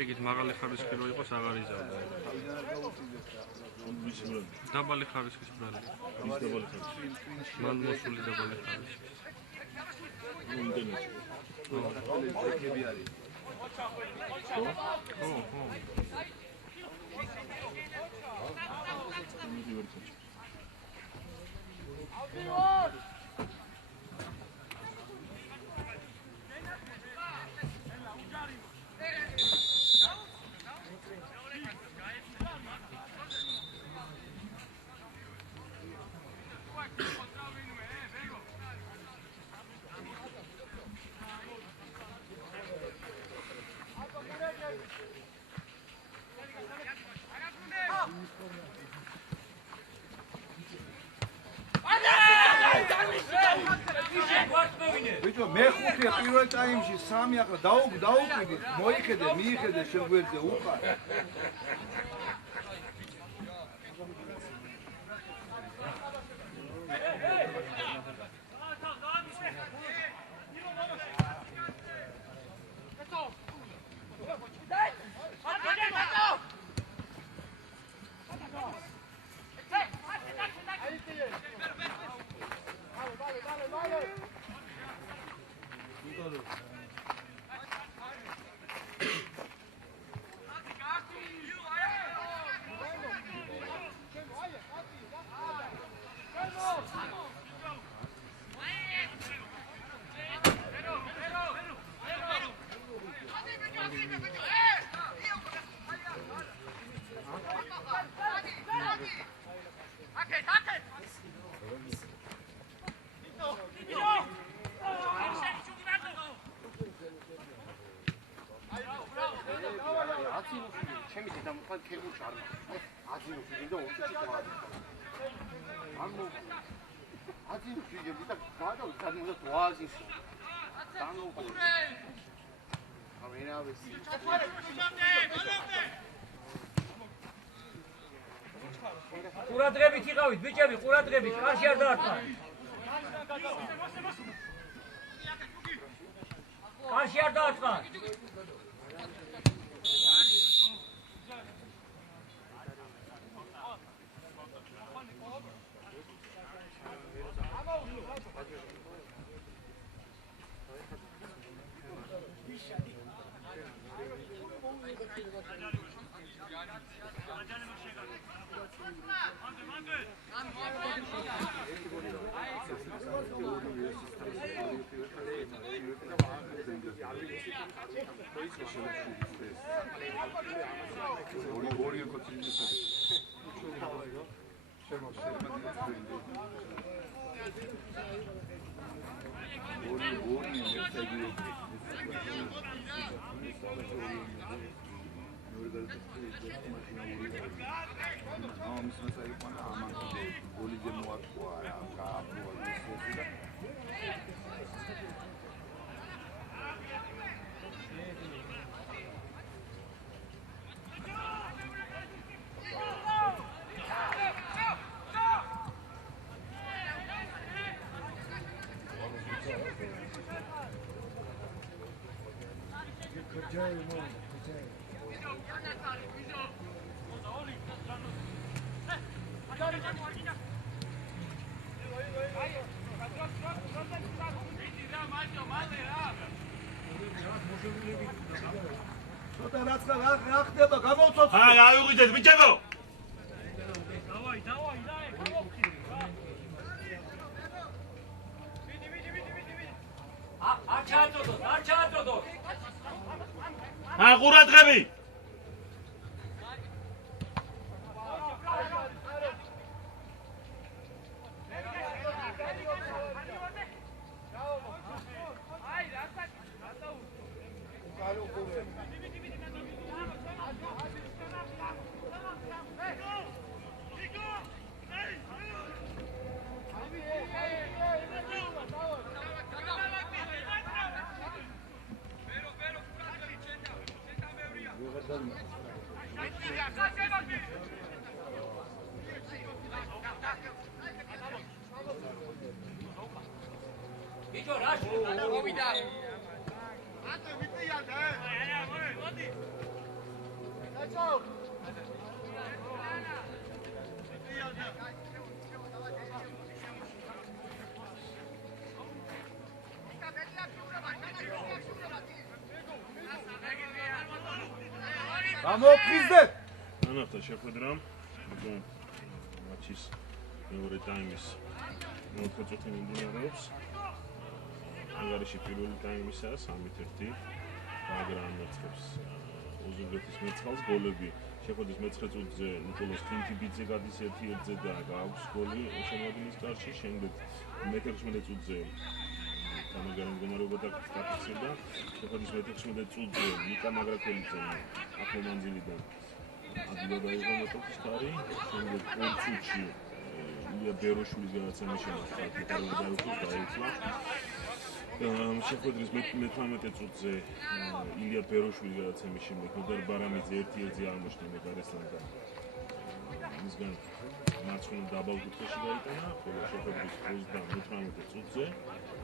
ეგეთ მაღალი ხარისხი რო იყოს აღარ იზავდა. დაბალი ხარისხის ბრალი. მან მოსული დაბალი ხარისხი. Bicho, me ხუთი პირველ ტაიმში 3 ახლა დაუკვირდით, მოიხედე, მიიხედე შეგვერდზე უყარ. ყურადღებით იყავით, ბიჭები, ყურადღებით, კარში არ დაარტყა. კარში არ დაარტყა. რა ხდება გამოვწოთ ავიღეთ ბიჭებო დავაი გამოვხილე არ ჩააწოდოთ ყურადღები გამოფხიზდეთ. ანახა შეხვედრა მატჩის მეორე ტაიმის მეოთხე წუთი მიმდინარეობს. ანგარიში პირველი ტაიმისაა 3-1 გააგრა ამერცხებს ოზურგეთის მეცხალს გოლები შეხვედრის მეცხრე წუთზე ნიკოლოზ ხინთიბიძე გადის 1-1-ზე და გააქვს გოლი შემოადგენის კარში. შემდეგ მე-16 წუთზე გამაგარი მდგომარეობა დაფიქსირდა. შეხვედრის მე-16 წუთზე ნიკა მაგრაკელიძე ახლომანძილიდან ადგილად აიღო მეტოქის კარი. შემდეგ 2 წუთში ილია ბეროშვილის გადაცემის შემდეგ დაიწყო. შეხვედრის მე-18 წუთზე ილია ბეროშვილის გადაცემის შემდეგ ნოდარ ბარამიძე 1-1-ზე აღმოჩნდა მეკარესთან და მისგან მარცხენა დაბალ კუთხეში გაიტანა. ხოლო შეხვედრის 28 წუთზე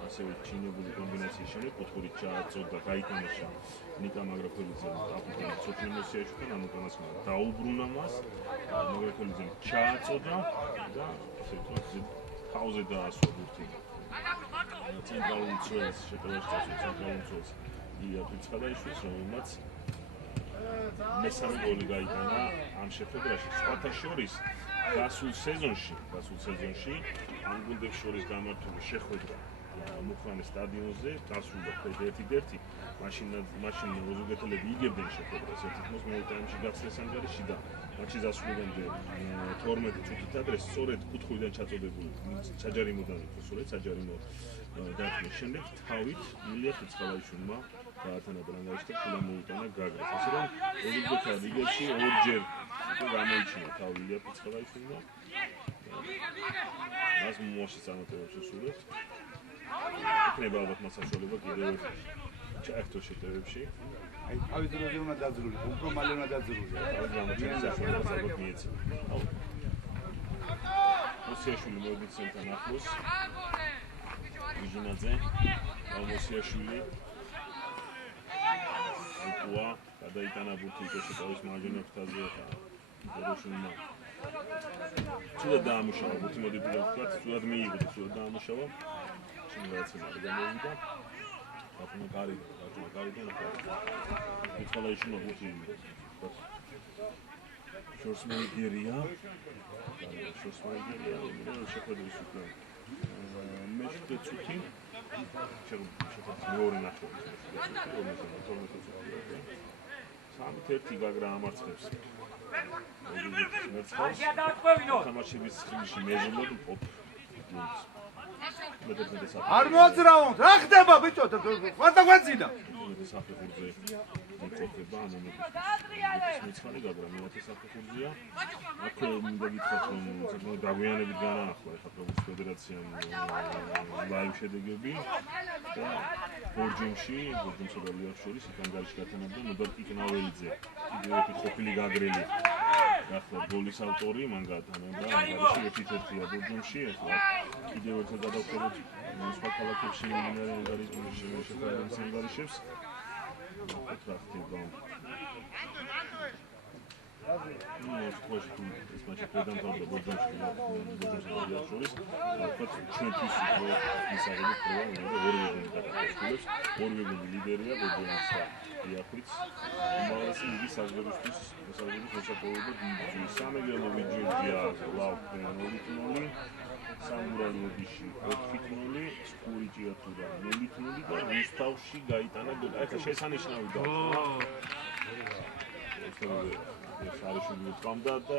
ასევე ჩინებული კომბინაციის შემდეგ კუთხური ჩააწოდა გაითამაშა ნიკა მაგრაკელიძემ კაპიტან სოფიე მოსიაშვილი ამ უკანასკნელ დაუბრუნა მას. მაგრაკელიძემ ჩააწოდა და ასე ვთქვათ პაუზე დაასვა ბურთი. ცენტრალურ მცველს შეტევაში წასულ ცენტრალურ მცველს ილია პიცხადაიშვილს, რომელმაც მესამე გოლი გაიტანა ამ შეხვედრაში. სხვათა შორის გასულ სეზონში ამ გუნდებს შორის გამართული შეხვედრა მუხრანის სტადიონზე დასრულდა 1-1. მაშინ ოზურგეთელები იგებდნენ შეხვედრას ერთ-ერთ მოუთანში გახსნეს ანგარიში და მატჩის დასრულებამდე 12 წუთით ადრე სწორედ კუთხიდან ჩაწოდებული საჯარიმოდან სწორედ საჯარიმო დათმის შემდეგ თავით ილია პიცხადაიშვილმა გაათანა ანგარიში და კულა მოუტანა გაგრას. ასე რომ ოზურგეთის ლიგაში ორჯერ გამოიჩინა თავი ილია პიცხადაიშვილმა. მას მომავალში წარმატებებს უსურვებს. იქნება ალბათ მას საშუალება კიდევ ჩაერთო შეტევებში. აი თავის დროზე უნდა დაძრულიყო, უფრო მალე უნდა დაძრულიყო. თავის გამოჩენის საშუალებას ალბათ მიეცემა. მოსიაშვილი მოედის ცენტრთან ახლოს. ვიჟინაძე, მოსიაშვილი. უკუა გადაიტანა ბურთი კოშეტავის მარჯვენა ფრთაზე და ბეროშვილმა ცუდად დაამუშავა ბურთი მოდიბილი ვთქვათ, ცუდად მიიღო და ცუდად დაამუშავა. შემოეცემა და გამოვიდა. აფუნა გარიდან პიცხადაიშვილმა ბურთი შორს მოიგერია. შეხვედრის უკვე მე-7 წუთი შეხვედრის მეორე ნახევარი 3-1 გაგრა ამარცხებს თამაშების სტრიმში მეჟულად მყოფ არ მოძრაოთ, რა ხდება ბიჭო? ხვალ დაგვეცინა. საფეხურზე მიწოდება ამ მომენტში. მეცხრე გაგრა მეათე საფეხურზეა. აქ მინდა გითხრათ რომ საკმაოდ დაგვიანებით განაახლა ეხლა როგორც ფედერაციამ ლაივ შედეგები და ბორჯომში და ლიას შორის ანგარიში გათანაბრდა ნოდარ კიკნაველიძე. კიდევ ერთი ყოფილი გაგრელი. ახლა გოლის ავტორი მან გაათანაბრდა ანგარიში 1-1-ია ბორჯომში. ახლა კიდევ ერთხელ გადავხედოთ სხვა ქალაქებში მიმდინარე ანგარიშებს. რა ხდება? მოხოჭი ეს მაჩი პრედამთავრდა ბორჯომში და ლიას შორის. თქვათ ჩვენთვის ისაღები პროა და ორივე გუნდი დაკავშირებს. ორივე გუნდი ლიდერია ბორჯომის და იახვიც. უმაღლესი ლიგის საზღვრისთვის მოსაპოვებლად დიდი სამეგრელო ვიჯინია ლავკენ 0-0. სამურალი ოდიში 4-0, სკური ჭიათურა 0-0 და რუსთავში გაიტანა გოლი. ახლა შესანიშნავი და ხარიშვილი უთქვამდა და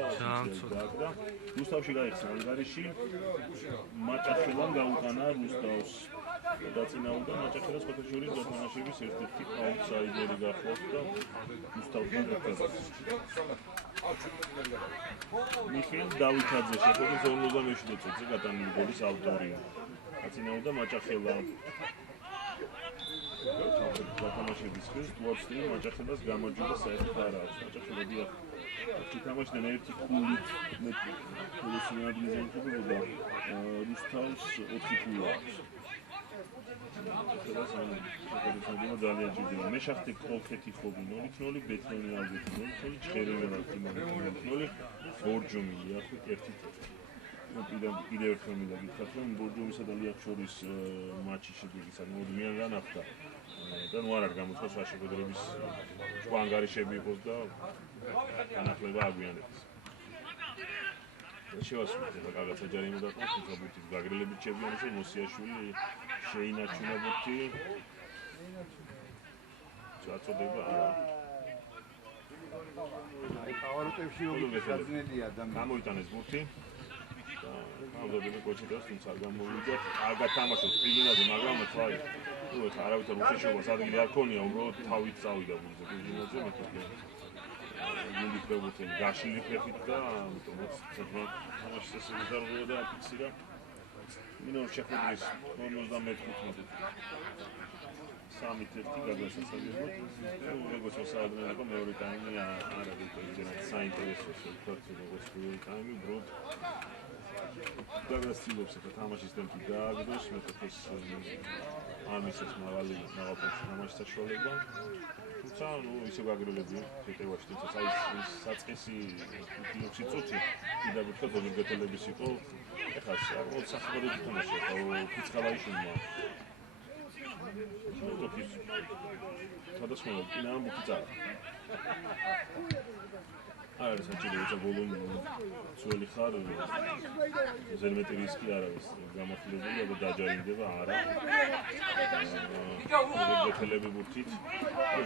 და რუსთავში გაიხსნა ანგარიში მაჭახელამ გაუყანა რუსთავს დაწინაურდა მაჭახელას ფოთაშორის დოქანაშების ერთ-ერთი აუტსაიდერი გახლავთ და რუსთავთან ერთად მიხეილ დავითაძე შეხვედრის 57 წუთზე გატანილი გოლის ავტორია დაწინაურდა მაჭახელა გათამაშების ხილს დუარსტილი მაჭახელას გამარჯვება საერთოდ არ აქვს მაჭახელა დიახ თამაშიდან ერთი ქულით მეტი ქულის მიადგიზე იქებოდა რუსთავს 4 ქულა აქვს ძალიან ჯიდია მე შახტი კოლხეთი ხობი 0-0 ბეთლენი ალბეთი 0-0 ჩხერიმელაკი 0-0 ბორჯომი ახლა ერთი კიდევ ერთხელ მინდა გითხრათ რომ ბორჯომისა და ლიახ შორის მატჩი შეგვიძლია მოედნიან განახდა და ნუ არ არის გამოცხადოს შეხვედრების ანგარიშები იყოს და განახლება აგვიანებს შევასრულეთ და კარგად საჯარიმო დატოვოთ თუმცა ბურთით გაგრილებით ჩემპიონში მოსიაშვილი შეინარჩუნა ბურთი წაწოდება არა ფავორიტებში უგრძელია ადამიანი გამოიტანეს ბურთი ამბობენ კოჩიტას თუმცა არ გამოვიდა არ გათამაშოს პირინაზე მაგრამ თვალი თუ არავითარ უხეშობას ადგილი არ ქონია უბრალოდ თავით წავიდა ბურთზე პირინაზე მეთქე მინდი პრობუთენ გაშლილი ფეხით და ამიტომაც თქმა თამაშის ეს ზარღია და აფიქსირა მინორ შეხვედრის 55 3-1 გადასასწრებად როგორც მოსაადნელება მეორე ტაიმი არ არის ისე საინტერესო შეხვედრა როგორც პირველი ტაიმი უბრალოდ გადასცილობს ახლა თამაშის ტემპი დააგდოს მეტოქეს არ მისცეს მაღალი თამაშის საშუალება თუმცა ნუ ისე გაგრილები შეტევაში თუმცა ის საწყისი 20 წუთი კიდევ უფრო გოგეთელების იყო ეხლა საფრთხე თამაში ფიცხალაიშინმა მეტოქის გადასმოლა კინა მუქიცა არ საჭირო ეს ბოლომდე ძველი ხარ ზერმეტი რისკი არ არის გამახვილებული აბა დაჯარიმდება არა გოგეთელები ბურთით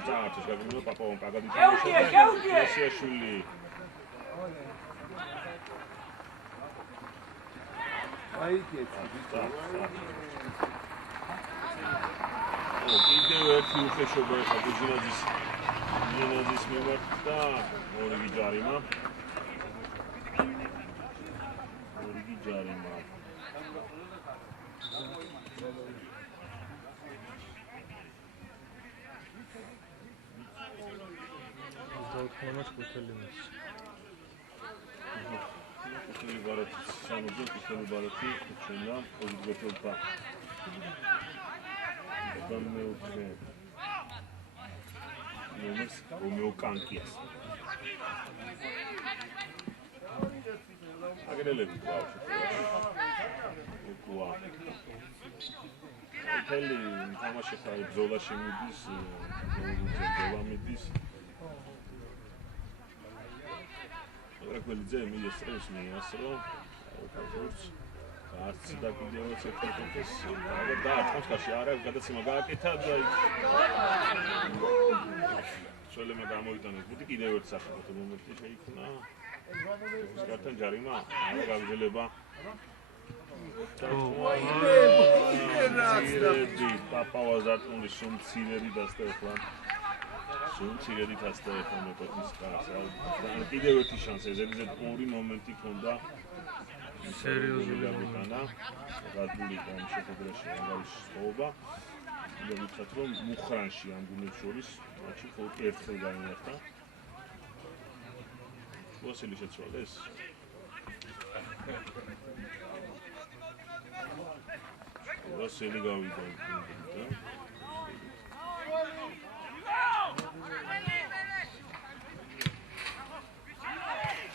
ძაათოს გაგმილა პაპაონ კარგად ითამაშა მოსიაშვილი კიდევ ერთი უხეშობა ეხა ბუჟინაძის მიმართ და ორიგი ჯარიმა დაუთმამაც კუთელიმის კუთელი ბარათი სამოძო კუთელი ბარათი ჩვენდა ოზგეთელთა და მეუთხე ნომერს რომეო კანკიას აგრელები უკუა თელი თამაში ხარ ბზოლაში მიდის ბზოლა მიდის რაკველიძე მიესწრებს მიასრო კაცოც არც და კიდევაც ერთ-ერთის და თამაშში არა გადაცემა გააკეთა და შოლემა გამოიტანეს ბუთი კიდევ ერთ საფრთხე მომენტი შეიქმნა ეს კარტან ჯარიმა არა გაგრძელება პაპავა ზარტუნის სუმცირედი დასტეხლა სუმცირედი დასტეხლა მეტოქის კარს კიდევ ერთი შანსი ზედიზედ ორი მომენტი ქონდა სერიოზული გამიტანა გადული შეხვედრაში ანგარიშის სწავლა და ვთქვათ რომ მუხრანში ამ გუნდებს შორის მატჩი მხოლოდ ერთხელ გაიმართა ვასილი შეცვალეს ვასილი გავიდა და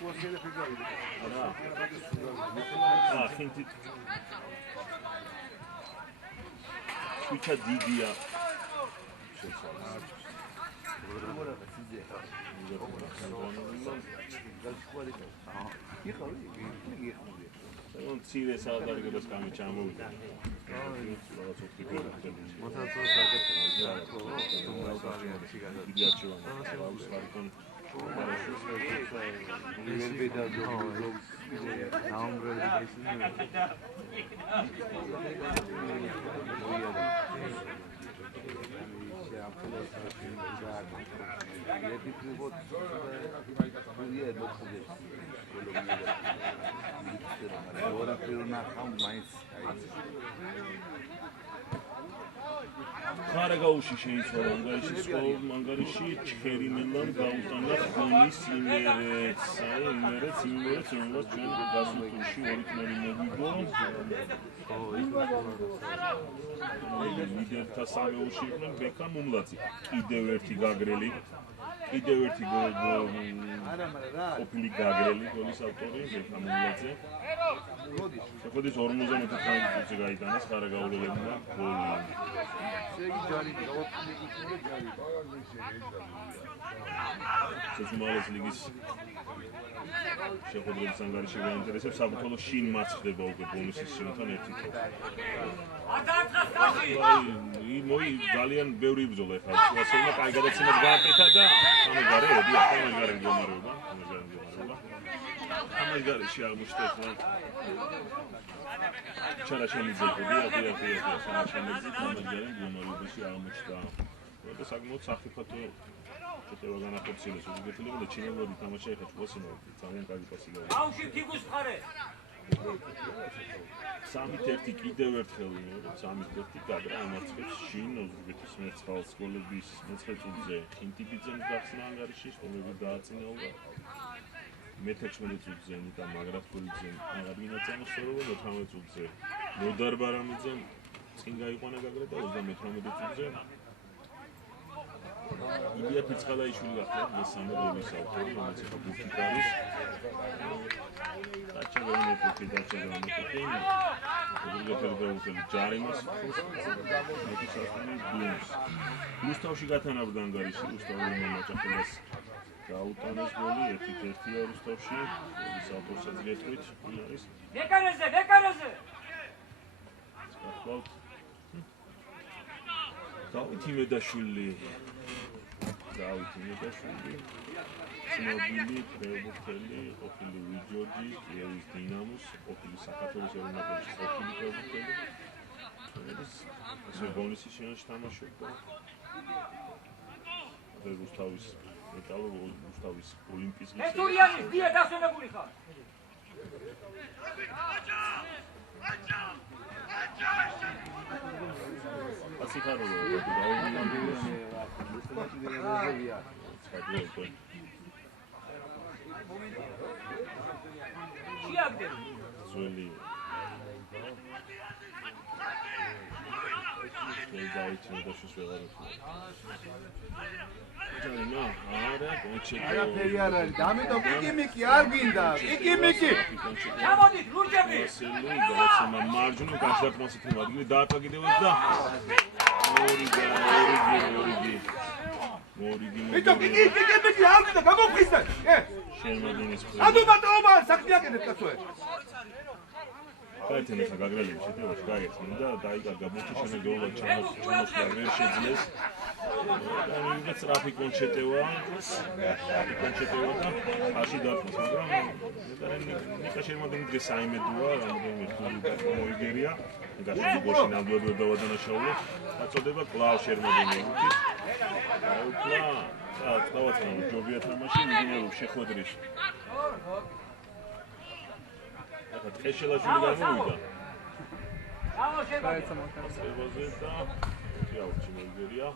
ვასილი ფიგავიდა ხინთი თვითა დიდია შეცვალეს on ცირე საადარგებას გამი ჩამოვიდა. რაღაც ოთხი მოტაცოს აკეთებს. ხარაგაუში შეიცვალა ანგარიში ჩხერიმელამ გაუტანა ხონის იმერეთს რომელსაც ჩვენ გასულ ტურში 2-0 მოვიგო ლიდერთა სამეულში იყვნენ ბექა მუმლაძე კიდევ ერთი გაგრელი ყოფილი გაგრელი გოლის ავტორი ბექა მუმლაძე შეხვედრის 54 წუთზე გაიტანეს ხარაგაულებმა გოლი სოციალიზმის ლიგის შეხვედრების ანგარიში გაინტერესებს საბუთალო შინ მას ხდება უკვე ბონუსის შემოთან ერთი თოხი. მოი ძალიან ბევრი იბრძოლა ხა შუასელმა კაი გადაცემაც გააკეთა და ამერგარი მდგომარეობა ამერგარიში აღმოჩნდა ახლა ჩარაშენიძე ამერგარი მდგომარეობაში აღმოჩნდა და საკმაოდ სახიფათო შეტევა განახორციელეს უზბეკეთმა და ჩინელები თამაშა ეხა ჩვენსინო ძალიან კარგი პასი გაუგო. აუში ფიგუს მხარე. 3-1 კიდევ ერთხელ მეორე 3-1 გადრა ამარცხებს შინ უზბეკეთის მეცხრალს გოლების მე-9 წუთზე ხინტიბიძემ გახსნა ანგარიში სტომები დააწინაურა. მე-16 წუთზე ნიკა მაგრატკულიძემ აღარ გინაწამოს სწორობა 18 წუთზე ნოდარ ბარამიძემ წინ გაიყვანა გაგრა და 38 წუთზე ილია ფიცხალაიშვილი გახდა მესამე გოლის ავტორი, რომელიც ახლა ბურთით არის. დაჩაგრონებული ჯარიმას რუსთავში გათანაბრდა ანგარიში, რუსთავმა მაჭახელას გაუტანეს გოლი 1-1-ია რუსთავში, გოლის ავტორსაც გეტყვით, არის. ვეკარაზე! დავით იმედაშვილი ცნობილი ფეხბურთელი, ყოფილი ვიჯოჯი, კიევის დინამოს, ყოფილი საქართველოს ეროვნული ყოფილი ფეხბურთელი. ეს ბონუსის შენში თამაშობდა. რუსთავის ოლიმპიის ეს თურიანი დია დასვენებული ხარ. ასე ხარულო ზველი არაფერი არ არის. ამიტომ კიკიმიკი არ გინდა. კიკიმიკი. ჩამოდით ლურჯები. სელუ მარჯვნივ გასაკმაოდ ადგილი დააკიდევს და მორიგი. მითო კიკიმიკი არ გინდა გამოფხიზდა. შემოდინის ადუ ბატონობა საქმე აკეთებ კაცო. გაეთენა გაგრელები შეტევაში გაეთენა და დაიკარგა ბურთი შენეგეულად ჩამოსვლა ვერ შეძლეს და ვინც ტრაფიკონ შეტევა და აში დაფოს მაგრამ ნიკა შემოდინი დღეს აიმედოა რამდენიმე ხუთი მოიგერია გასული ბურთი ნამდვილად ვერ დავადანაშაულე აწოდება კლავ შემოდინი უკლა დავაწყო ჯობია თამაში მინიმუმ შეხვედრის ტყეშელაშვილი გამოვიდა. სევაზე და ჩაუჩი მოიგერია.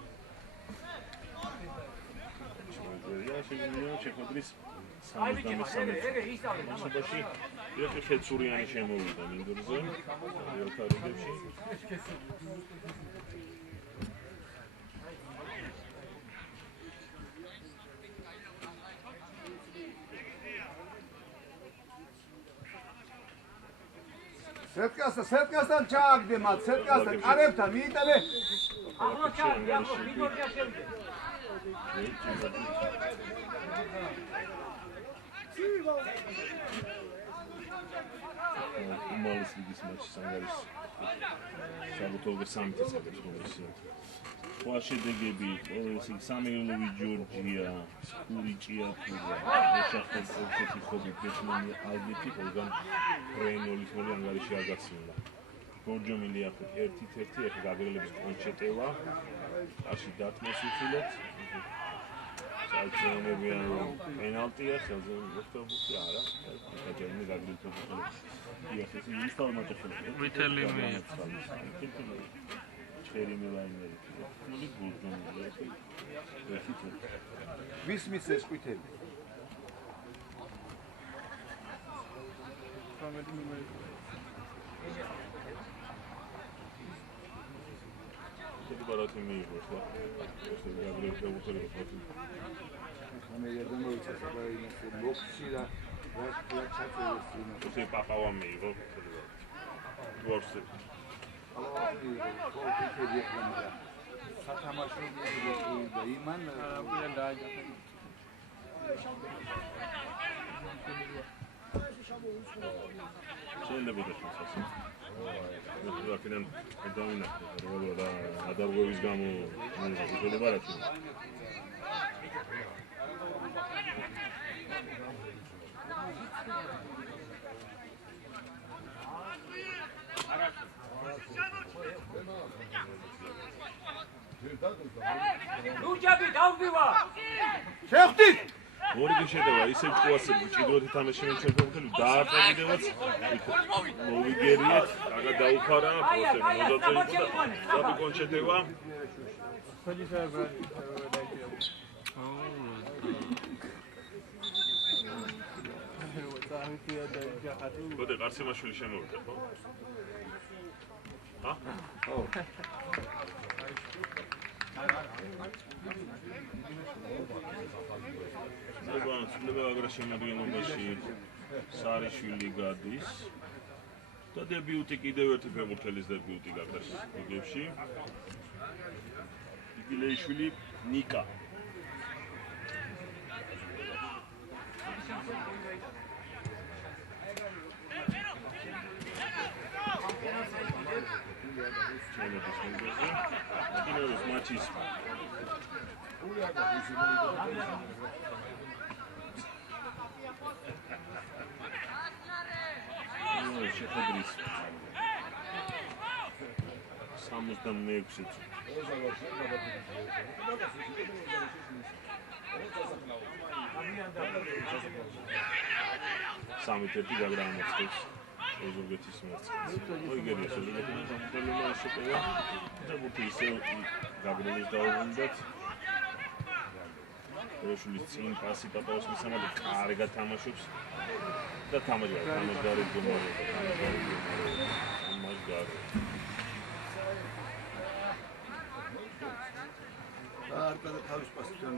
შეხვედრის 33 მასობაში ერთი ხეცურიანი შემოვიდა მინდორზე. ერთა რიგებში. სეტკასთან ჩააგდე მათ, სეტკასთან კარებთან მიიტანე. ახლა ჩააგდე, ახლა ვიდორია შევიდე. უმალეს ლიგის მატჩი სანგარის საბუთოლგე სამი წელს რომლის სხვა შედეგები ესე სამეულოვი ჯორჯია, სკური ჭიათურა, მოშახტი სოფეთი ხობი ბეჭმანი ალბეთი ყველგან ბრენოლის მოლი ანგარიში არ გაცნილა. გორჯომილი ახლა ერთი ახლა გაგრელების კონჩეტევა, აში დათმოს უხილეთ. საერთოდ პენალტია ხელზე მოხდობუთი არა, გაჯერმი გაგრელებს უხილეთ. იახეს ის თორმატეხები. ვითელი მე ხერი მელაინერი. მოდი გულჯომილი. ვის მის ეს ყვითელი? ბარათი მიიღო ხო? ეს გაგრელებს უხილეთ. მე երբեմն ცოტა ლოქსი და ეს პაპავა მიიღო. გორსი სათამაშო და იმან შეიძლება დასასწრაფო. მე აქედან დავინახე რა ადარგოვის გამო შეიძლება რა თქმა უნდა. ლურჯები დავბივა. შევხვდით. ორი შედება ისე ჭუასე ჭიდროთი თამაშიან ჩემპიონატი დააყიდევაც მოვიგერიეთ აგა დაუფარა პროცესი მოდაწევა და კონჩეტევა გოდე ყარცემაშვილი შემოვიდა ხო? ჰა? ო. ცნება აგრაშემადგენლობაში სარიშვილი გადის და დებიუტი კიდევ ერთი ფეხბურთელის დებიუტი გახდა ლიგებში. იგილეიშვილი ნიკა. ჩელეთის მატჩის შეხედრის 66 სამეთერთი გაგრამოცხებს ოზურგეთის მარცხს. მოიგერია ოზურგეთის დამტელმა შეტევა და ბუთი ისე გაგრელის დაუბრუნდათ. როშულის წინ პასი პაპაოს მისამალი კარგად თამაშობს და თამაშგარი გმორი თამაშგარი არდა და თავის პასთან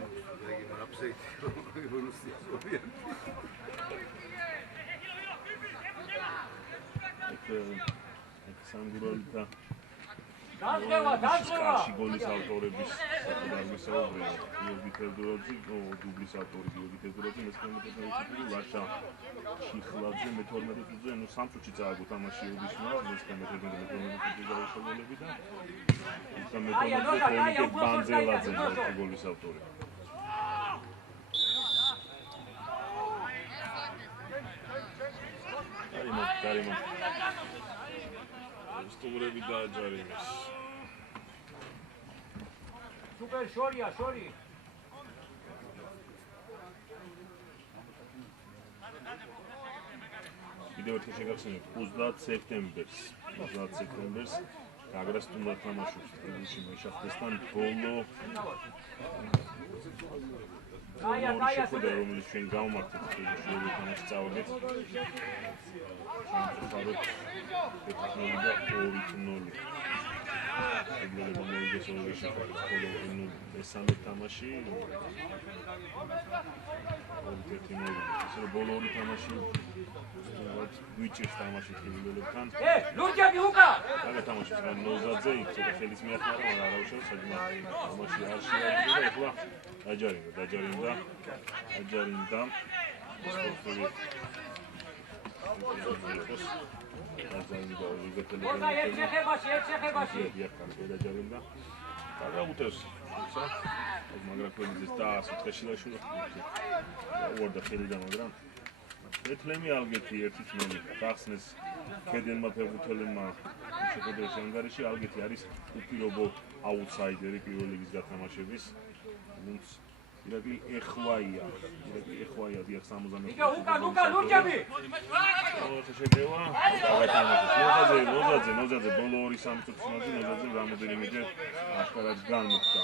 იგი აფსეიტი რუსია სოვიეტი ექსანდროლი და დაგევა გოლის ავტორების საკუთარისეობრივი გიორგი თევდოროძე, დუბლის ავტორი გიორგი თევდოროძე, მესამე ვაშა შიხლაძე, მე-12 წუთზე, ნუ სამწუთში წააგო თამაში ოდიშმა, მესამე წუთზე დაუშალები და მე-12 წუთზე ბანძელაძე გოლის ავტორი. კარიმა. სტუმრები დააჯარიმეს. სუპერ შორია, შორი. კიდევ ერთი შეგახსენებთ 30 სექტემბერს გაგრასტუმრად თამაშობს ტრიბუნში მეშახტესთან ბოლო რომელიც ჩვენ გავმართეთ ტრიბუნში თამაში წავედით. მესამე თამაში ბოლო ორი თამაში გვიჭირს თამაში თბილელებთან. ლურჯები უკა! თამაშობს ნოზაძე, იქ ცოტა ხელის მიახმარა, მაგრამ არ აუშავს საჯმართ თამაში არ შეაძლია და ეხლა დაჯარიმდა სპორტული გადაჯარიმდა. გადაუტევს ხუცა. მაგრაკველიძეს დაასუთხეშილაშვილო. უარდა ხელიდან, მაგრამ ეთლემი ალგეთი ერთი წმენი გახსნეს ქედენმა ფეხბურთელებმა შეხვედრის ანგარიში. ალგეთი არის უპირობო აუტსაიდერი პირველ ლიგის გათამაშების. გუნდს ირაკლი ეხვაია. დიახ 70. ლუკა ლუჭები. შეგევა. ნოზაძე ბოლო 2-3 წუთში ნოზაძე რამოდენიმეჯერ აშკარად განმოხდა.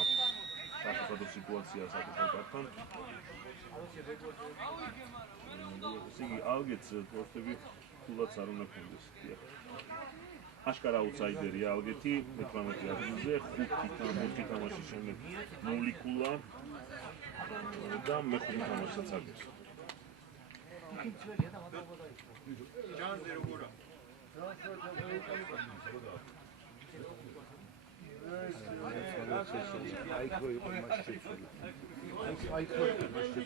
საკუთარ სიტუაციას საკუთარ ისინი ალგეთს პოსტები თულაც არ უნდა ქონდეს. აშკარა აუტსაიდერია ალგეთი 18 ადგილზე 5 თამაშის შემდეგ მოლიკულა და მეხუთე თამაშსაც აგებს. ჯანზე როგორა? აიქრო იყო მასში. აიქრო მასში.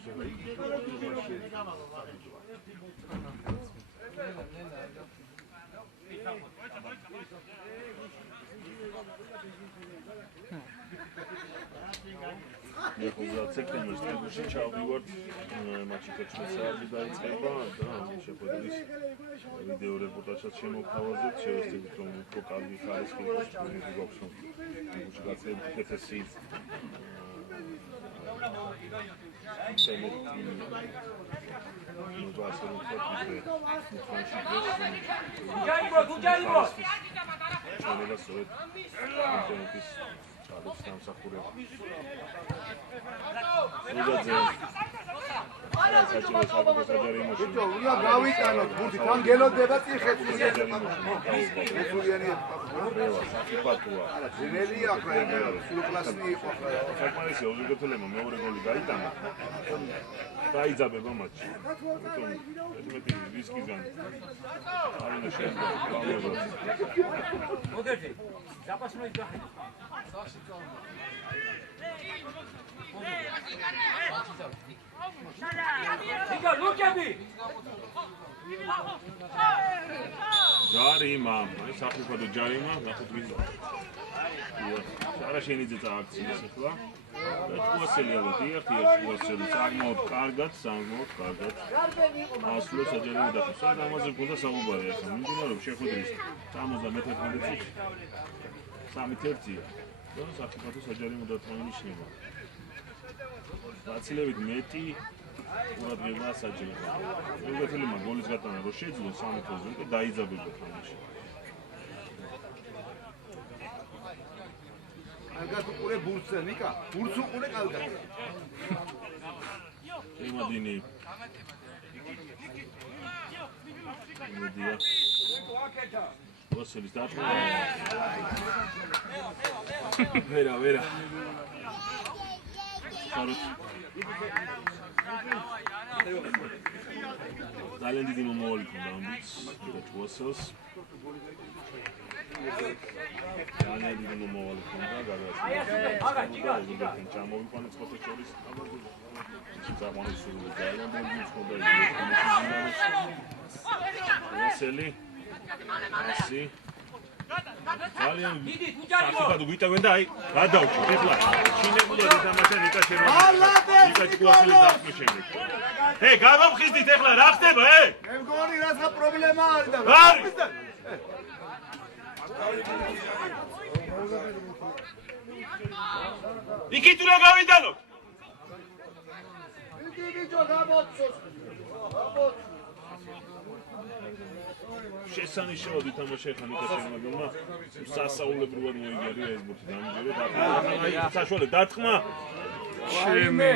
მეხუთე სექტემბერს თბილისში ჩავდივართ მატჩი 16 საათი დაიწყება და შეხვედრის ვიდეო რეპორტაჟსაც შემოვთავაზებთ. შევეცდებით რომ უფრო კარგი ხარისხი იყოს ჩვენი გვაქვს რომ თბილისში გაცილებით კეთესი გუჯაიბო შეიძლება სწორედ ინტერნეტის ჩადოს სამსახურება. ბიჭო, უნდა გავიტანოთ ბურთი, თან გელოდება წიხეთ. არა, ძნელია ახლა ეგ სულკლასნი იყო ახლა. საკმარისია უზრუნველთელებმა მეორე გოლი გაიტანა. დაიძაბება მატჩი. მეტი რისკიდან არ უნდა შეეძლო. მოგერდი. запасной заход. Ика, лукები. ჯარიმა, აი საფრთხო ჯარიმა, ნახოთ ვინ. არაშენიძე წააქციეს ახლა. კუასელი ალბათ კუასელი წარმოთ კარგად. ასლო საჯარო დაფასა და ამაზე გონდა საუბარი ახლა. მიმდინარეობს შეხვედრის 71 წუთი. 3-1-ია. და საფრთხო საჯარო დათმო ინიშნება. გაცილებით მეტი ყურადღება საჭიროა. უზრუნველთელებმა გოლის გატანა რო შეძლო 3-0-ზე და დაიძაბება თამაში. კარგად უყურე ბურთზე, ნიკა. ბურთს უყურე კარგად. იმადინი. იმედია. ვასილის დათმო. ვერა. ძალიან დიდი მომავალი ქონდა ამბიც და ჯუასელს. ძალიან დიდი მომავალი ქონდა გადაასწრა. ჩამოვიყვანეთ ფოტოს შორის. ძალიან სულ ძალიან დიდი ხოდა ჯუასელი. ასი. ძალიან საფრთხო გვიტევენ და აი გადავჭით ეხლა ჩინებულად ითამაშა ნიკა შერვანი ნიკა ჯუასელი დახმის შემდეგ გამომხიზდით ეხლა რა ხდება მე მგონი რაღაცა პრობლემა არის და არის იქით უნდა გავიდანოთ იგი ბიჭო გამოცოს შესანიშნავად ითამაშა ეხლა ნიკა შერვანმა სასაულებრივად მოიგერია ეს ბურთი დამჯერეთ აი საშუალო დარტყმა შემე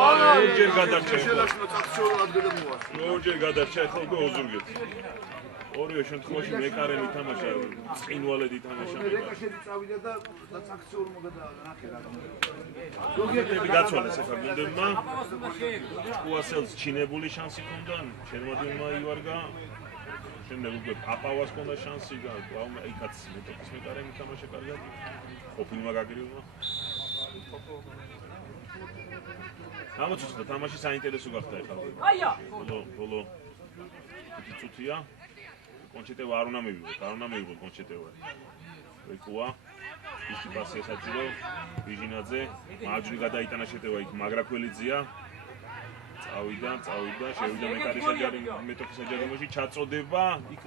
ორჯერ გადარჩა შეიძლება ტრაქტორულად გადამოასწრო ორჯერ გადარჩა ეხლა უკვე ოზურგეთ ორივე შემთხვევაში მეკარელი ითამაშა წინვალედ ითამაშა რეკაშეთი წავიდა და ტრაქტორულ მოგადანახე რა ზოგიერთები გაცვალეს ეხლა გუნდებმა კუასელს ჩინებული შანსი ჰქონდა შერვადინმა ივარგა შემდეგ უკვე პაპავას ჰქონდა შანსი და იქაც მეტოქის მეკარელი ითამაშა კარგად ყოფილმა გაგრილმა ამოწუხდა თამაში საინტერესო გახდა ეხლა ბოლო 5 წუთია. კონჩეტევა არ უნდა მივიღო კონჩეტევა. ეკუა ისე პასი ესაჭირო ბიჟინაძე, მარჯვნივ გადაიტანა შეტევა იქ მაგრაქველიძეა. წავიდა, შევიდა მეტოქის საჯარიმოში, ჩაწოდება, იქ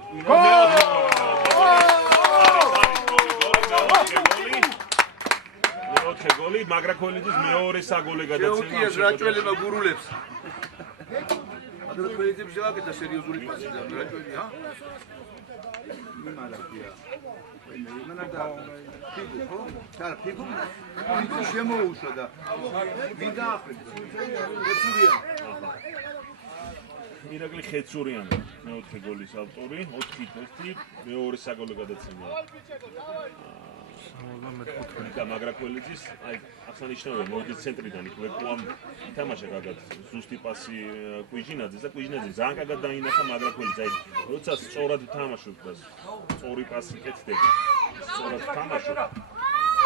მეოთხე გოლი, მაგრაქველიძის მეორე საგოლე გადაცემა. შეუტიეს რაჭველებმა გურულებს. მაგრაქველიძემ შეაკეთა სერიოზული პასი და რაჭველი, ჰა? იმალაკია. იმენა და ფიგო, ხო? ჩარა ფიგო. ის შემოუშვა და ვინ დაახვეწა? ეცურიანი. ირაკლი ხეცურიანი მეოთხე გოლის ავტორი, 4-1, მეორე საგოლე გადაცემა. და მაგრაქველიძის, აი, აღსანიშნავია, მოვიდეს ცენტრიდან იქ ლეკუამ ითამაშა კარგად ზუსტი პასი კვიჟინაძეს და კვიჟინაძე ძალიან კარგად დაინახა მაგრაქველიძე. აი, როცა სწორად თამაშობ და სწორი პასი კეთდება, სწორად თამაშობ,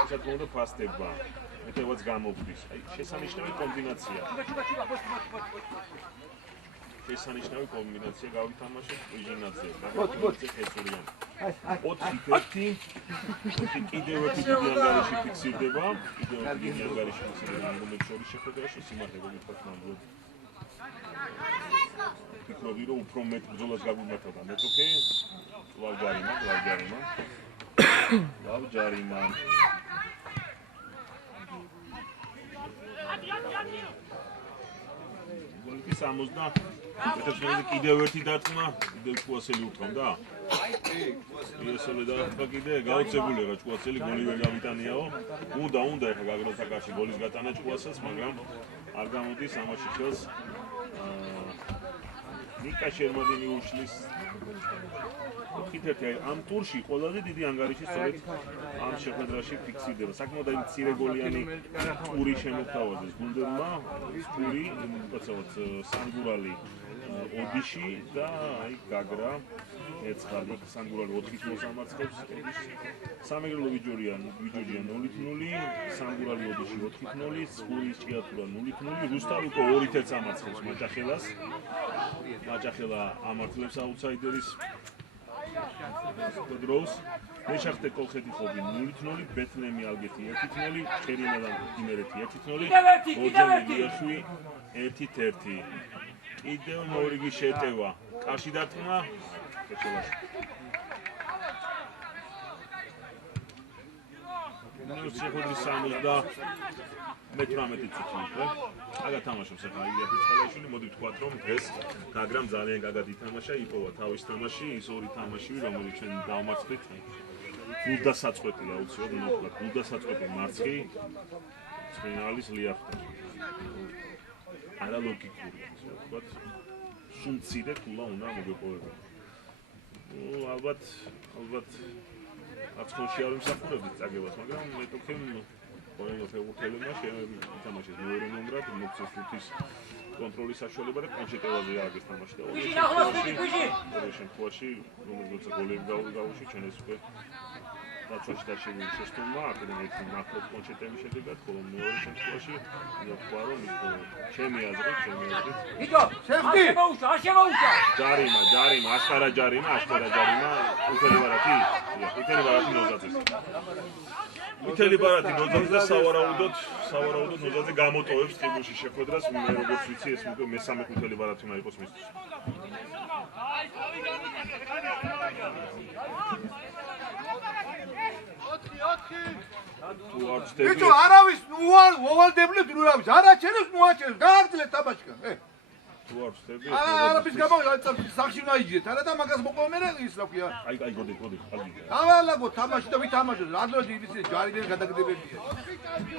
ესეთ უნდა ფასტება. მეტევაც გამოგვდის. აი, შესანიშნავი კომბინაცია. შესანიშნავი კომბინაცია გავითამაშეთ კვიჟინაძე და ხეცურიანი. 4-1 კიდევ ერთი დიდი ანგარიში ფიქსირდება. რომლებიც შორის შეხვედრაში სიმართლე გითხრათ ნამდვილად. ვფიქრობდი, რომ უფრო მეტ ბრძოლას გაგვიმართავდა მეტოქე. ლავჯარიმა. გოლი 60 მეტოქეზე კიდევ ერთი დარტყმა, კიდევ ჭუასელი უთხრამდა. იესელე და კიდე გაუწებულია ჭუასელი გოლი ვერ გავიტანიაო. უნდა ეხა გაგროსაკაში გოლის გატანა ჭუასაც, მაგრამ არ გამოდის ამაში ხელს. ნიკა შერმადინი უშლის. ხითერთი ამ ტურში ყველაზე დიდი ანგარიში სწორედ ამ შეხვედრაში ფიქსირდება. საკმაოდ მცირე გოლიანი ტური შემოთავაზეს გუნდებმა. ტური, უცებად სანგურალი ოდიში და აი გაგრა ეცხარი სანგურალი 4-ით მოსამარცხებს. სამეგრელო ვიჯორიან 0-0, სანგურალი ოდიში 4-0, სხურის ჭიათურა 0-0, რუსთავიკო 2-1 ამარცხებს მაჭახელას. მაჭახელა ამართლებს აუთსაიდერის დროს. მეშახტე კოლხეთი ხობი 0-0, ბეთლემი ალგეთი 1-0, ჩერინელა იმერეთი 1-0, ოჯამი იახვი 1-1. კიდევ მორიგი შეტევა. კარში დარტყმა კეჩელაში. შეხვედრის 78 წუთი უკვე. აგა თამაშობს ახლა ილია ფიცხალაშვილი. მოდი ვთქვათ, რომ დღეს გაგრამ ძალიან კარგად ითამაშა, იპოვა თავის თამაში, ის ორი თამაში, რომელიც ჩვენ დავმარცხეთ. გულდასაწყვეტი აუცილებლად უნდა ვთქვათ, გულდასაწყვეტი მარცხი ცხინალის ლიახტა. არა ლოგიკური, ასე ვთქვათ. სუმცირე ქულა უნდა მოგეპოვებინა. ალბათ აცხოვში არ ვიმსახურებდით წაგებას, მაგრამ მეტოქემ ყველა ფეხბურთელებმა შეითამაშეს მეორე ნომრად, მოგცეს ხუთის კონტროლის საშუალება და კონჩეტევაზე ააგეს თამაში და ორი შემთხვევაში, რომელზეც გოლები გაუშვი, ჩვენ ეს უკვე დაცვაში დაშვებული შეცდომა, აქედან ერთი ნახოთ კონჩეტების შედეგად, ხოლო მეორე შემთხვევაში ვთქვა, რომ ჩემი აზრით ვიტო, შემოუშვა. ჯარიმა, აშკარა ჯარიმა, უთელი ბარათი ნოზაძეს. უთელი ბარათი ნოზაძე სავარაუდოდ ნოზაძე გამოტოვებს ტიბულში შეხვედრას, მე როგორც ვიცი, ეს უკვე მესამე უთელი ბარათი უნდა იყოს მისთვის. ბიჭო, არავის მოვალდებლებთ ნურავის, არაჩენებს მოაჩენებს, გააგრძელეთ თამაშკა. თუ არ ვწდები, არაფრის გამო სახში უნდა იჯდეთ, არა და მაგას მოყვა მე ის რა ქვია. აი, გოდი, ხალხი. ავალაგო თამაში და ვითამაშოთ, რადგან ისე ჯარიდან გადაგდებებია.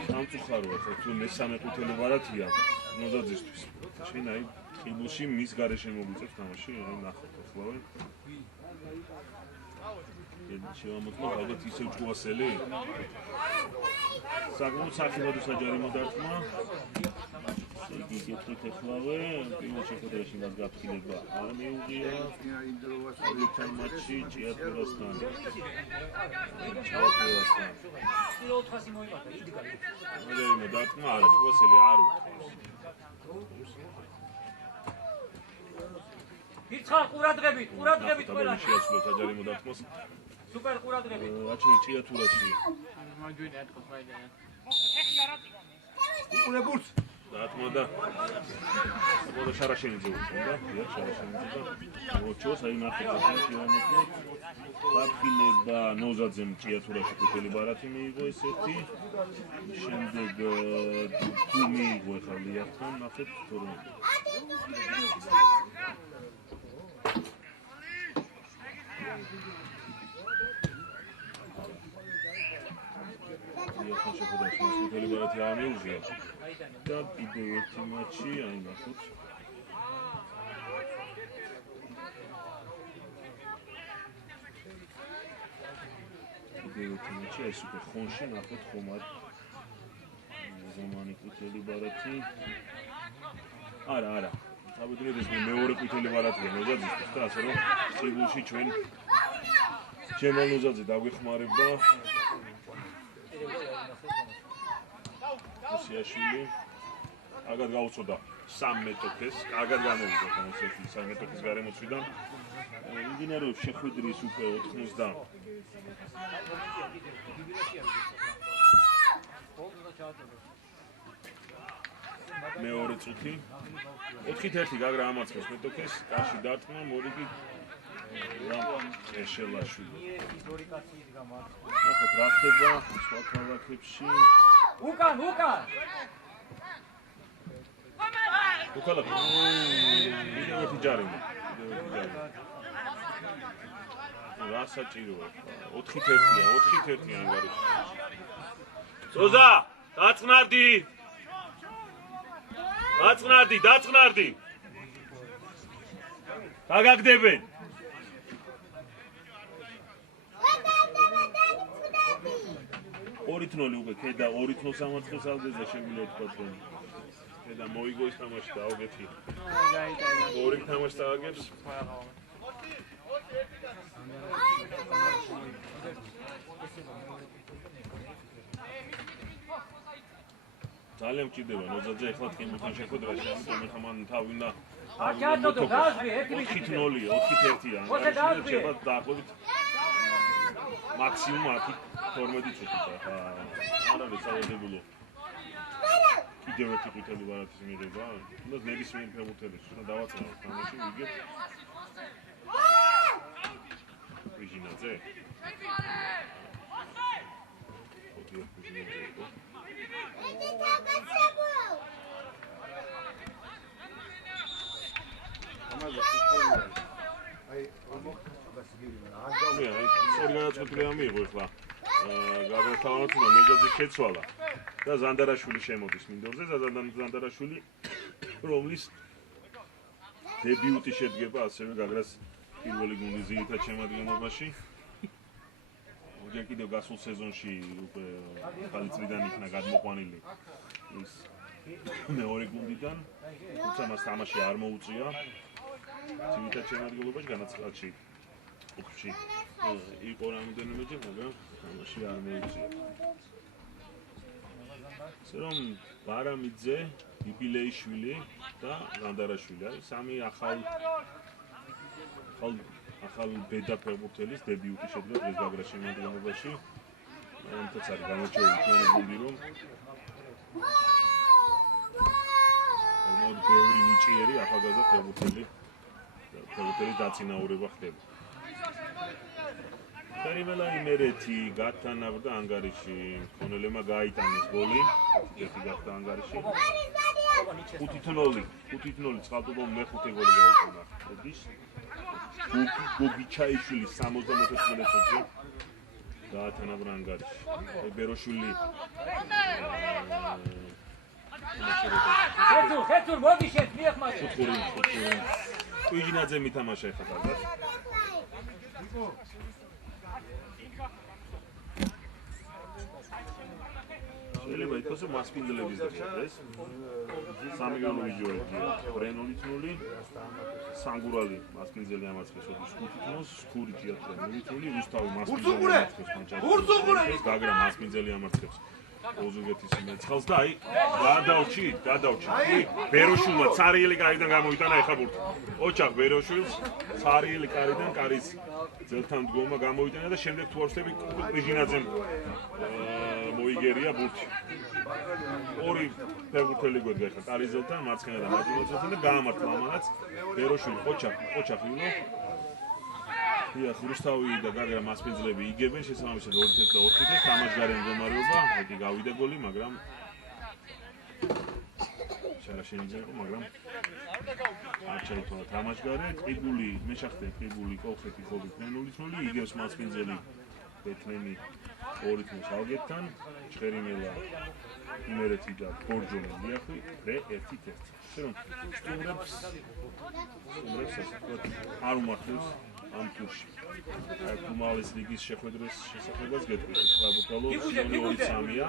სამწუხაროა, თუ მესამე ყუთელი ბარათია ნოზაძისთვის. შენ აი ტიბულში მის გარეშე მოგვიწევს თამაში, აი ნახოთ ახლა. შევამოწმოთ ალბათ ისევ ჭუასელი. საკმაოდ სახიფათო საჯარიმო დარტყმა. იგი გეტყვით ახლავე, პირველ შეხვედრაში მას გაფრთხილება არ მიუღია. ორივე მატჩი ჭიათურასთან. ოთხასი მოიმატა, იდგა. საჯარიმო დარტყმა არა, ჭუასელი არ უთქვას. გიცხარ ყურადღებით ნახოთ ყველა. აბა შეასრულოთ აჯარიმო დათმოს. სუპერ ყურადღებით. აჩვენე ჭიათურაში. უყურე ბურთს. დათმა და აბა შარაშენიძე უყურდა. დიახ, შარაშენიძე და მოჩოს აი ნახეთ შეამოწმე. დაფილება ნოზაძემ ჭიათურაში ყვითელი ბარათი მიიღო ეს ერთი. შემდეგ თუ მიიღო ახლა ლიახთან ნახეთ თორემ შეფოდას ყვითელი ბარათი ამიუზია და კიდევ ერთი მატჩი აი ნახოთ გეოთიმიჩი ეს უკვე ხონში ნახოთ ხომად ზომანი ყვითელი ბარათი არა საბედნიეროდ ეს მეორე ყვითელი ბარათია ნოზაძისთვის და ასე რომ სიგულში ჩვენ ჩემალ ნოზაძე დაგვეხმარება ოსიაშვილი აგად გაუწოდა 3 მეტოქეს კარგად გამოვიდა კონცერტი 3 მეტოქის გარემოცვიდან იმდინარეობს შეხვედრის უკვე 90 მეორე წუთი 4-1 გაგრა ამაწყებს მეტოქეს კაში დარტყმა მორიგი რამ ეშელაშვილი ნახოთ რა ხდება სხვა ქალაქებში უკან კიდევ ერთი ჯარიმო რა საჭიროა 4-1 ანგარიში ზოზა დაწყნარდი გაგაგდებენ ორი თნოლი უკვე ქედა 2 თნოლს ამარცხებს ალგეზე შემიძლია თქვა რომ და მოიგო ის თამაში და აუგეთი. ორი თამაში დააგებს. ძალიან მჭირდება ნოზაძე ეხლა თქიმთან შეხვედრაში ამიტომ ეხლა მან თავი უნდა აჩადო გაზვი 4-0-ია 4-1-ია. შეიძლება დაახლოებით მაქსიმუმ 10-12 წუთი ხა. არ არის საერთოდ კიდევ ერთი ყვითელი ბარათის მიღება, უნდა ნებისმიერ ფეხბურთელის უნდა დავაწყნაროთ თამაში, ვიგებ. ვიჟინაძე. სწორი განაცხადული ამიღო ახლა. გაგათავოთ და ნოზაძე შეცვალა. და ზანდარაშვილი შემოდის მინდორზე ზანდარაშვილი რომლის დებიუტი შედგება ასევე გაგრას პირველი გუნდის ძირითად შემადგენლობაში ჯერ კიდევ გასულ სეზონში უკვე ხალი წრიდან იქნა გადმოყვანილი ის მეორე გუნდიდან თუმცა მას თამაში არ მოუწია ძირითად შემადგენლობაში განაცხადში უხში იყო რამოდენიმეჯერ მაგრამ თამაში არ მოუწია რომ ბარამიძე, იბილეიშვილი და ზანდარაშვილი არის სამი ახალ ბედა ფეხბურთელის დებიუტი შედგა დღეს გაგრას შემადგენლობაში. ამიტომაც არის გამოჩეული ჩვენი გუნდი რომ ბევრი ნიჭიერი ახალგაზრდა ფეხბურთელი დაწინაურება ხდება. Perivela imereti gatanavda angarishi konelema gaitanis goli ერთი გახდა ანგარიში 5-0 წყალტუბომ მეხუთე გოლი გაუტანა ედის გოგიჩაიშვილი 74 წუთზე გაათანაბრა ანგარიში ბეროშვილი ხეთურ მოდი შეთ მიეხმარე უიჯინაძე მითამაშა ეხლა კარგად შეიძლება ითქვას რომ მასპინძლების დღეს სამი გოლი ვიჯოებია ბრენოლი თნული სანგურალი მასპინძელი ამაწყეს 5-0 სკური ჭიათურა 0-0 რუსთავი მასპინძელი ამაწყეს მანჩატი გაგრა მასპინძელი ამაწყეს ოზურგეთის მეცხალს და აი გადავჭი ბეროშულმა ცარიელი კარიდან გამოიტანა ეხა ბურთი ოჩახ ბეროშულს ცარიელი კარიდან კარის ძელთან მდგომა გამოიტანა და შემდეგ თუ არ ვსწრები ყიჟინაძემ მოიგერია ბურთი ორი ფეხბურთელი გვედგა ეხა კარის ძელთან მარცხენა და მარჯვენა და გაამართლა ამანაც ბეროშვილი ოჩახ ვილო დიახ რუსთავი და გაგრა მასპინძლები იგებენ შესაბამისად 2-1 და 4-1 თამაშგარენ მდგომარეობა ეგ გავიდა გოლი მაგრამ შარაშენიძე იყო მაგრამ არ ჩაითვალა თამაშგარე ყიდული მეშახტე ყიდული კოლხეთი ხობი 0-0 იგებს მასპინძელი ბეთლემი 2-0 ალგეთთან ჭერიმელა იმერეთი და ბორჯომი ლიახვი რე 1-1 შენ სტუმრებს არ უმართლებს ამ ტურში. აი კუმალის ლიგის შეხვედრის შესახებაც გეტყვით. საბურთალო 2-3-ია.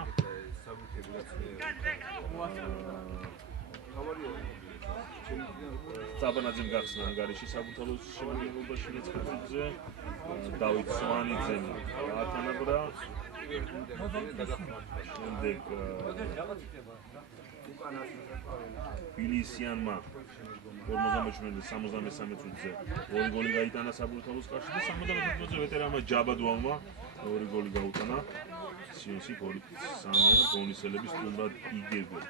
საბანაძემ გახსნა ანგარიში საბურთალოს შემადგენლობაში მეცხრეზე დავით სვანიძემ ათანაბრა შემდეგ ბილისიანმა 47-63 წუთზე ორი გოლი გაიტანა საბურთალოს კარში და 71 წუთზე ვეტერანმა ჯაბადუალმა ორი გოლი გაუტანა სიენსი გოლი 3-ია ბონისელების სტუმრად იგებენ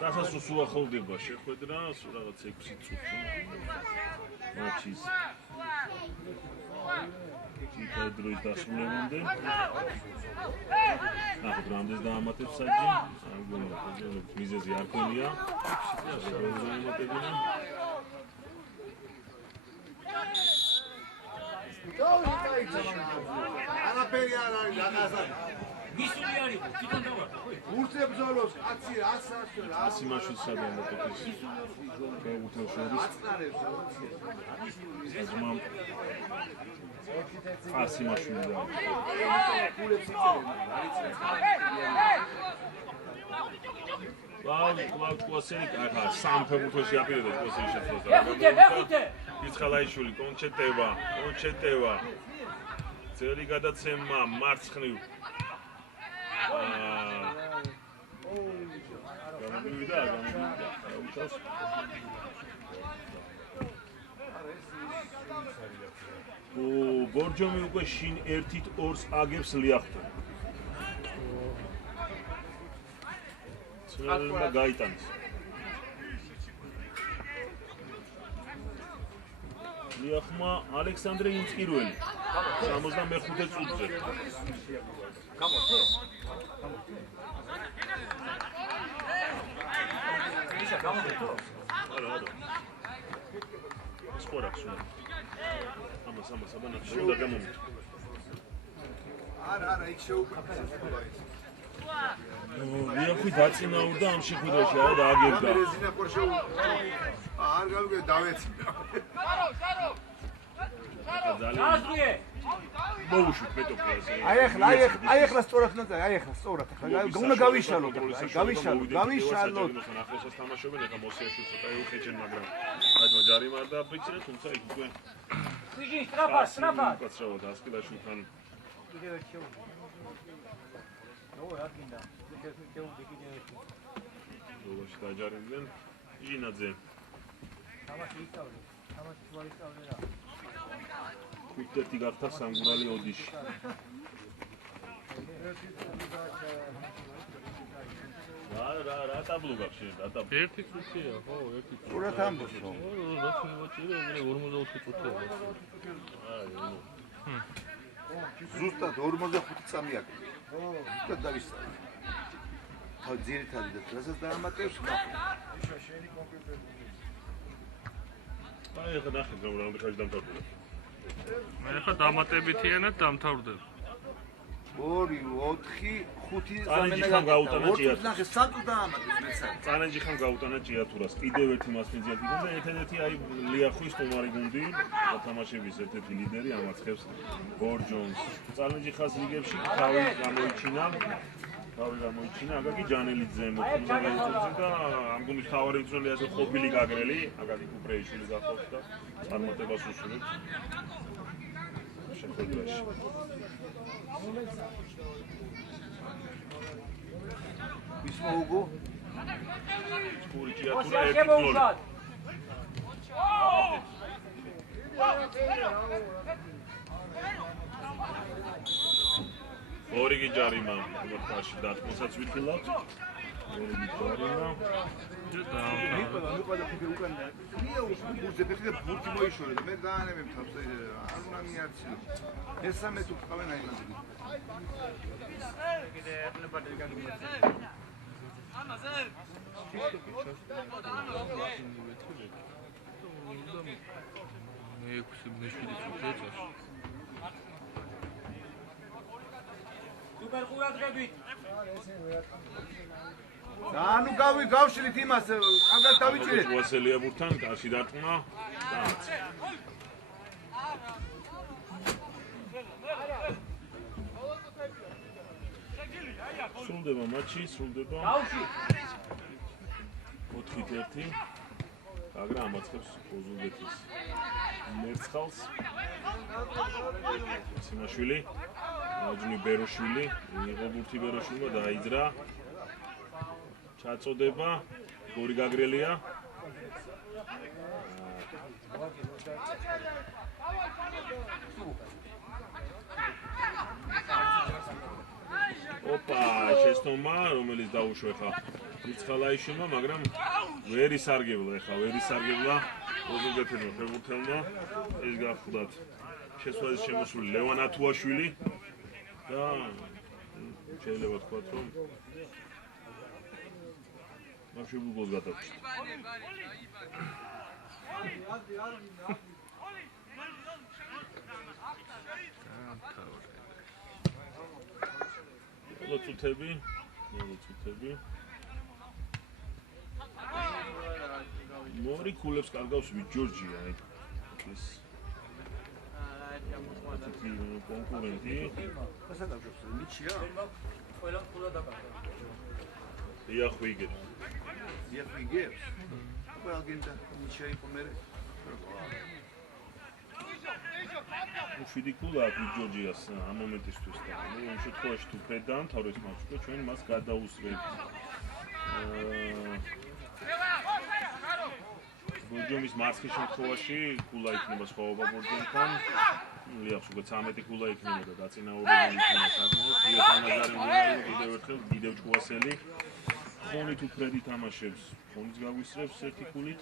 დასას უახლოვდება შეხვედრა, რაღაც 6 წუთი მატჩის ძირითადი დასრულებამდე. ნახოთ რამდენს დაამატებს საჯი. მიზეზი არ ქონია. არაფერი არ არის რაღაცა. მისული არის, თვითონ დავარ. ურთებზოლოს კაცი 100 მაშინ სადაა ტოტის. გაუთო შორის. ზმამ 100 მაშინ და. ლავ კლასიკი ახლა სამ ფეხბურთში აპირებდა კლასიკი შეცვლა. მეხუთე. იცხალაიშვილი კონჩეტევა. ძელი გადაცემა მარცხნივ. გამოვიდა. უჩავს. ბორჯომი უკვე შინ 1-2-ს აგებს ლიახტო. ცნაირმა გაიტანეს. ლიახმა ალექსანდრე ინწკირველი 75 წუთზე. სკორაქს უნდა. ამას საბანაკში უნდა გამომით. არა, იქ შეუქმნეს. ლიახი დაწინაურდა ამ შეხვედრაში არა და აგებდა. რეზინა ყორშო არ გავიგე დავეცინა. აზრიე. მოუშვით მეტოქეს. აი ახლა სწორად უნდა აი ახლა სწორად ახლა უნდა გავიშალოთ გავიშალოთ ახლა თამაშობენ ახლა მოსიაშვილს ცოტა უხეჭენ მაგრამ აი ჯარი მარ დააფიქსირე თუმცა იქ უკვე იგი სტრაფა კაცრავა დასკილაშვილთან კიდევ ერთ შეუ ნო არ გინდა შეუდი კიდევ ერთი როგორ დაჯარიმდნენ ჟინაძე თამაში ისწავლე თამაში თუ არ ისწავლე რა ქუთეთი გახდა სამგურალი ოდიში. რა ტაბლო გაქვს რა ტაბლო? 1 წუთია, ხო, 1 წუთი. სურათ ამბობს რომ. რა მოჭირე, 45 წუთია. ზუსტად 45 წამი აქვს. ზუსტად დავისწავლე. თავ ძირითადი და რასაც დაამატებს ნახე. აი ახლა ნახე რომ რამდენი ხანი დამთავრდა. მე ხა დამატებითიანად დამთავრდება. წალენჯი ხამ გაუტანა ჭიათურას. ნახე სატუ დაამატეს მეცარ. წალენჯი ხამ გაუტანა ჭიათურას. კიდევ ერთი მასპინძელი გუნდი და ერთადერთი აი ლიახვის სტუმარი გუნდი, მოთამაშეების ერთ-ერთი ლიდერი ამაცხებს ბორ ჯონს. წალენჯი ხას რიგებში თავი გამოიჩინა. აკაკი ჯანელიძე მოხუცებელიც და ამ გუნდის მთავარი მწვრთნელი ასე ყოფილი გაგრელი, აკაკი კუპრეიშვილი გახობს და წარმატებას უშურებს შეხვედრაში. ვისმა უგო? სკური ჭიათურა 1-0. ორიგი ჯარიმა მოხარში დათმოსაც ვიხილავთ. ორიგი ჯარიმა. მიყვა ფიქრი უკან. ბურთზე ფიქრი ბურთი მოიშორე და მე დაანებებ თავს არ უნდა მიარჩიო. მესამე თუ ყავენ აი მაგ. კიდე ეხლებადი გაგიმოწე. ამაზე. მე 6-7 წუთი სუპერ ყურადღებით. ანუ გავშლით იმას, კარგად დავიჭირეთ. ვასელია ბურთან კარში დარტყმა. სრულდება მატჩი, სრულდება. 4-1. აგრა ამაცხებს ოზულგეთის მერცხალს. სიმაშვილი, აჯნი ბეროშვილი, იყო ბურთი ბეროშვილმა დაიძრა. ჩაწოდება, გორი გაგრელია. ოპა, შეცდომა, რომელიც დაუშვა ხა. მერცხალაიშვილმა, მაგრამ ვერ ისარგებლა ხა, ვერ ისარგებლა ოზულგეთელმა ფეხბურთელმა. ეს გახდათ შესვლადის შემოსული ლევან ათუაშვილი და შეიძლება თქვათ, რომ მაშებულ გოლს გადაგვჭირდა. ლოცუთები. მორი ქულებს კარგავს ვიჯორჯია აი ეს კონკურენტი. გასაგებია, მიჩია. ყველა ყურა დაკარგა. იახვიგებს. ყველა გინდა მიჩია იყო მე. შვიდი ქულა აქვს ვიჯორჯიას ამ მომენტისთვის და ამ შემთხვევაში თუ ფრედ დაამთავრებს მატჩი, ჩვენ მას გადაუსვენთ. ბორჯომის მარცხის შემთხვევაში ქულა იქნება სხვაობა ბორჯომთან. ლიახს უკვე 13 ქულა იქნება და დაწინაურებული იქნება საკმაოდ. დიეთანაზარი უნარული კიდევ ერთხელ კიდევ ჭუასელი. ხონით უფრედი თამაშებს. ხონიც გაგვისრებს ერთი ქულით.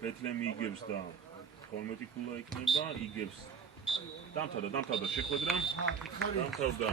ბეთლემი იგებს და 12 ქულა იქნება, იგებს. დამთავრდა შეხვედრა. დამთავრდა.